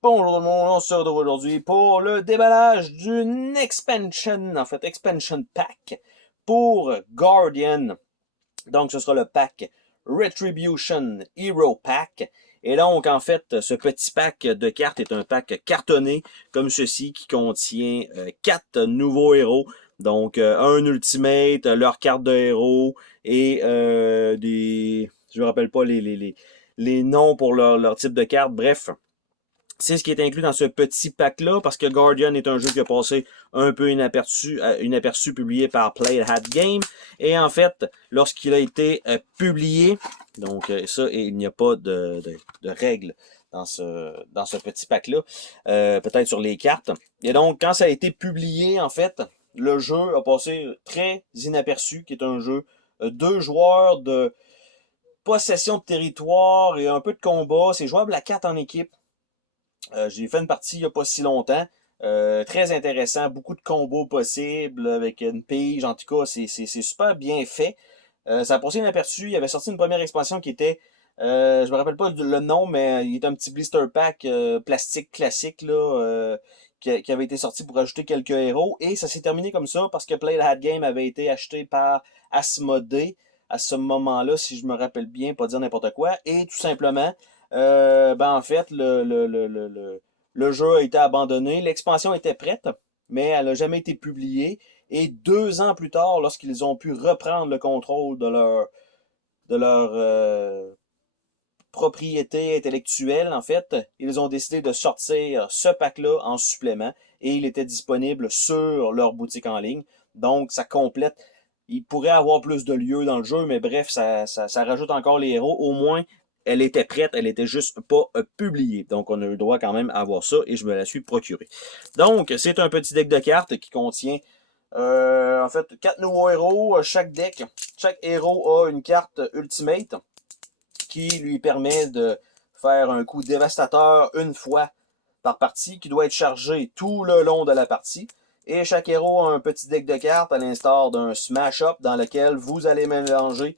Bonjour tout le monde, on se retrouve aujourd'hui pour le déballage d'une expansion pack pour Guardian. Donc ce sera le pack Retribution Hero Pack. Et donc en fait, ce petit pack de cartes est un pack cartonné comme ceci qui contient 4 nouveaux héros. Donc un Ultimate, leur carte de héros et des... Je me rappelle pas les noms pour leur type de carte. Bref, c'est ce qui est inclus dans ce petit pack-là, parce que Guardian est un jeu qui a passé un peu inaperçu publié par Play Hat Game. Et en fait, lorsqu'il a été publié, donc ça, et il n'y a pas de règles dans ce petit pack-là, peut-être sur les cartes. Et donc, quand ça a été publié, en fait, le jeu a passé très inaperçu, qui est un jeu 2 joueurs de possession de territoire et un peu de combat. C'est jouable à 4 en équipe. J'ai fait une partie il n'y a pas si longtemps. Très intéressant, beaucoup de combos possibles avec une pige. En tout cas, c'est super bien fait. Ça a passé inaperçu. Il avait sorti une première expansion qui était, je me rappelle pas le nom, mais il était un petit blister pack plastique classique là, qui avait été sorti pour ajouter quelques héros. Et ça s'est terminé comme ça parce que Play Hat Game avait été acheté par Asmodee à ce moment-là, si je me rappelle bien, pas dire n'importe quoi. Et tout simplement, en fait, le jeu a été abandonné. L'expansion était prête, mais elle n'a jamais été publiée. Et 2 ans plus tard, lorsqu'ils ont pu reprendre le contrôle de leur propriété intellectuelle, en fait, ils ont décidé de sortir ce pack-là en supplément et il était disponible sur leur boutique en ligne. Donc, ça complète. Il pourrait avoir plus de lieux dans le jeu, mais bref, ça rajoute encore les héros. Au moins, elle était prête, elle était juste pas publiée. Donc, on a eu le droit quand même à avoir ça et je me la suis procurée. Donc, c'est un petit deck de cartes qui contient en fait 4 nouveaux héros. Chaque héros a une carte Ultimate qui lui permet de faire un coup dévastateur une fois par partie, qui doit être chargé tout le long de la partie. Et chaque héros a un petit deck de cartes, à l'instar d'un smash-up, dans lequel vous allez mélanger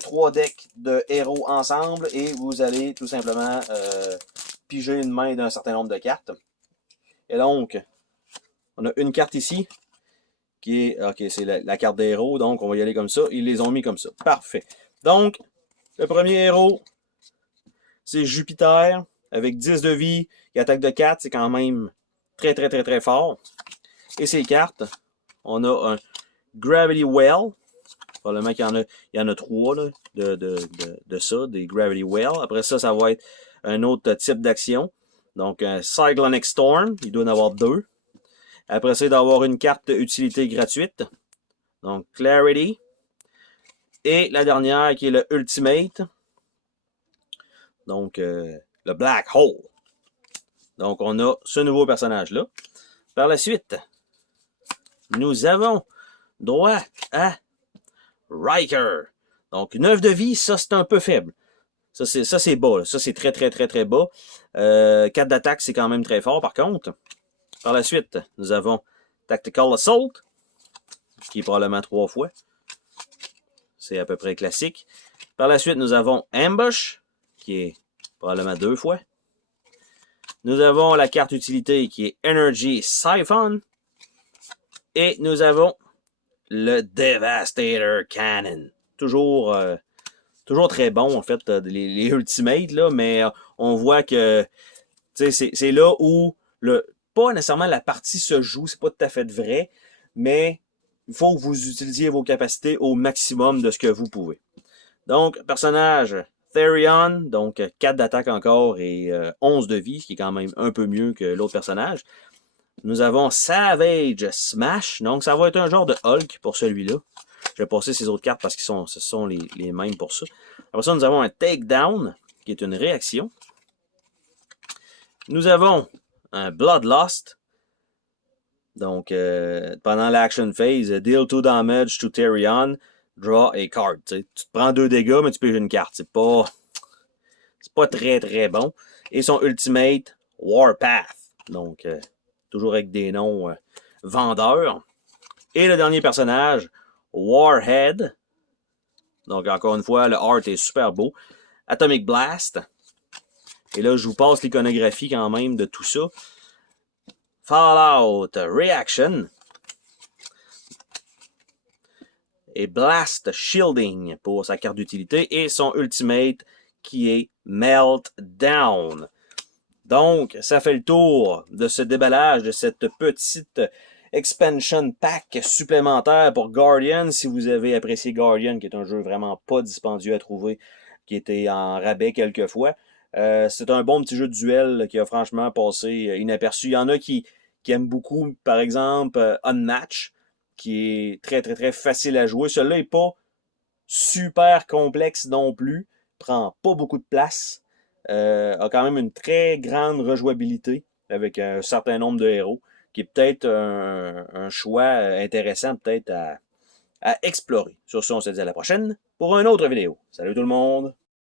3 decks de héros ensemble et vous allez tout simplement piger une main d'un certain nombre de cartes. Et donc, on a une carte ici qui est, ok, c'est la carte des héros, donc on va y aller comme ça. Ils les ont mis comme ça. Parfait. Donc, le premier héros, c'est Jupiter, avec 10 de vie, qui attaque de 4, c'est quand même très très très très fort. Et ses cartes, on a un Gravity Well, probablement qu'il y en a 3 là, de ça, des Gravity Well. Après ça, ça va être un autre type d'action. Donc, un Cyclonic Storm, il doit en avoir 2. Après ça, il doit avoir une carte utilité gratuite. Donc, Clarity. Et la dernière qui est le Ultimate. Donc, le Black Hole. Donc, on a ce nouveau personnage-là. Par la suite, nous avons droit à Riker. Donc, 9 de vie, ça, c'est un peu faible. Ça, c'est bas. Là. Ça, c'est très, très, très, très bas. 4 d'attaque, c'est quand même très fort, par contre. Par la suite, nous avons Tactical Assault, qui est probablement 3 fois. C'est à peu près classique. Par la suite, nous avons Ambush, qui est probablement 2 fois. Nous avons la carte utilité qui est Energy Siphon. Et nous avons le Devastator Cannon. Toujours très bon, en fait, les Ultimates, là, mais on voit que c'est là où pas nécessairement la partie se joue, c'est pas tout à fait vrai, mais il faut que vous utilisiez vos capacités au maximum de ce que vous pouvez. Donc, personnage Therion, donc 4 d'attaque encore et 11 de vie, ce qui est quand même un peu mieux que l'autre personnage. Nous avons Savage Smash, donc ça va être un genre de Hulk pour celui-là. Je vais passer ces autres cartes parce que ce sont les mêmes pour ça. Après ça, nous avons un Takedown, qui est une réaction. Nous avons un Bloodlust. Donc, pendant l'action phase, deal 2 damage to Therion, draw a card. Tu te prends 2 dégâts, mais tu piges une carte. C'est pas très très bon. Et son ultimate, Warpath. Donc, toujours avec des noms vendeurs. Et le dernier personnage, Warhead. Donc, encore une fois, le art est super beau. Atomic Blast. Et là, je vous passe l'iconographie quand même de tout ça. Fallout Reaction. Et Blast Shielding pour sa carte d'utilité. Et son Ultimate qui est Meltdown. Donc, ça fait le tour de ce déballage, de cette petite expansion pack supplémentaire pour Guardian. Si vous avez apprécié Guardian, qui est un jeu vraiment pas dispendieux à trouver, qui était en rabais quelquefois, c'est un bon petit jeu de duel qui a franchement passé inaperçu. Il y en a qui aiment beaucoup, par exemple, Unmatch, qui est très très très facile à jouer. Celui-là n'est pas super complexe non plus, prend pas beaucoup de place, a quand même une très grande rejouabilité avec un certain nombre de héros, qui est peut-être un choix intéressant peut-être à explorer. Sur ce, on se dit à la prochaine pour une autre vidéo. Salut tout le monde!